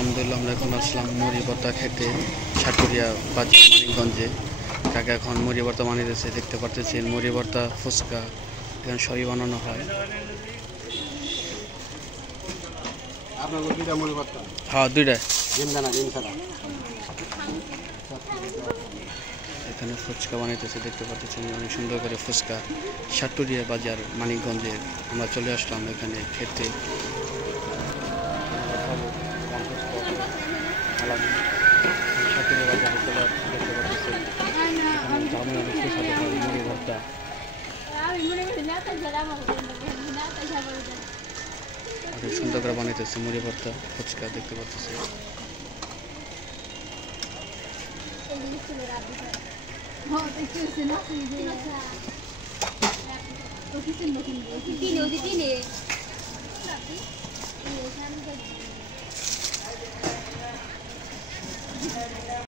আলহামদুলিল্লাহ আমরা এখন আসলাম মুড়ি ভর্তা খেতে সাটুরিয়া বাজার মানিকগঞ্জে। কাকা এখন মুড়ি ভর্তা বানিয়েছে, দেখতে পাচ্ছেন মুড়ি ভর্তা, ফুচকা এখানে সবই বানানো হয়। হ্যাঁ, দুইটা এখানে ফুচকা বানাইতেছে, দেখতে পাচ্ছেন অনেক সুন্দর করে ফুচকা। সাটুরিয়া বাজার মানিকগঞ্জে আমরা চলে আসলাম এখানে খেতে। মুড়ি ভর্তা অনেক সুন্দর করে বানাইতেছে, মুড়ি ভর্তা ফুচকা দেখতে পাচ্ছেন।